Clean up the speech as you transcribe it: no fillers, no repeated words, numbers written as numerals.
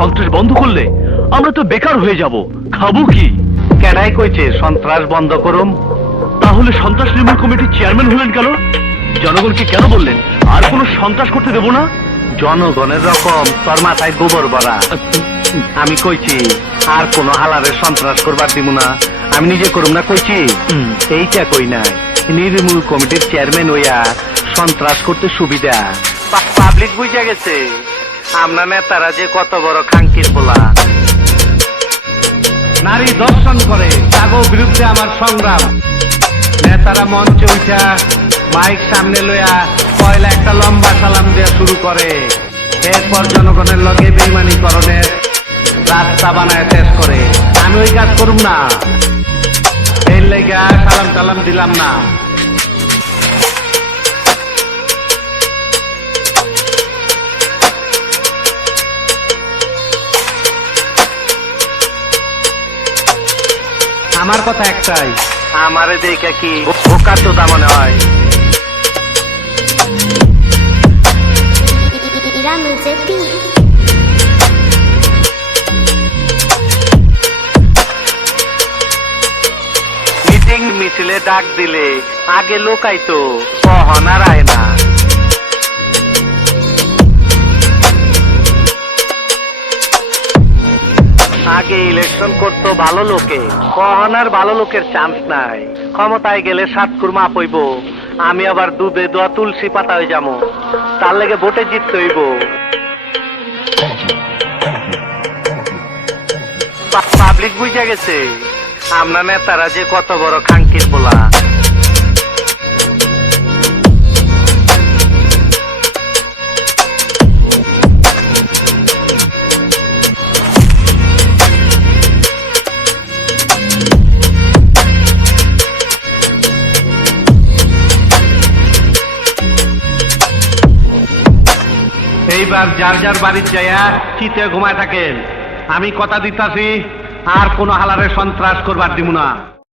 সন্ত্রাস বন্ধ করলে আমরা তো বেকার হয়ে যাব, খাবো কি? কেনাই কইছে সন্ত্রাস বন্ধ করুম? তাহলে সন্ত্রাস নির্মূল কমিটির চেয়ারম্যান হলেন কেন? জনগণকে কেন বললেন আর কোনো সন্ত্রাস করতে দেব না? জনগণের রকম তোর মাথায় গোবর ভরা। আমি কইছি আর কোন হালারে সন্ত্রাস করবার দিব না, আমি নিজে করুম না কইছি। এইটা কই নাই, নির্মূল কমিটির চেয়ারম্যান হইয়া সন্ত্রাস করতে সুবিধা। পাবলিক বুঝা গেছে আমরা নেতারা যে কত বড় খাঙ্কির বলা। নারী দর্শন করে তাগো বিরুদ্ধে আমার সংগ্রাম। নেতারা মঞ্চে উঠা মাইক সামনে লইয়া পয়লা একটা লম্বা সালাম দেওয়া শুরু করে, এরপর জনগণের লগে বেইমানিকরণের রাস্তা বানায় শেষ করে। আমি ওই কাজ করুম না, এর লেগা সালাম টালাম দিলাম না। আমার কথা একটাই, আমারে দেখে কি বোকা চোদা মনে হয়? মিটিং মিছিলে ডাক দিলে আগে লোকাইতো, কখন আর আয় না। আগে ইলেকশন করতো ভালো লোকে, কখন আর ভালো লোকের চান্স নাই। ক্ষমতায় গেলে সাতকুর মাপ হইব, আমি আবার দুধে দোয়া তুলসী পাতা হয়ে যাবো, তার লেগে ভোটে জিততে হইব। পাবলিক বুঝা গেছে আমরা নেতারা যে কত বড় খাঙ্কির বলা। এইবার যার যার বাড়ির যাইয়া চিতে ঘুমায় থাকেন। আমি কথা দিতাছি আর কোন হালারে সন্ত্রাস করবার দিব না।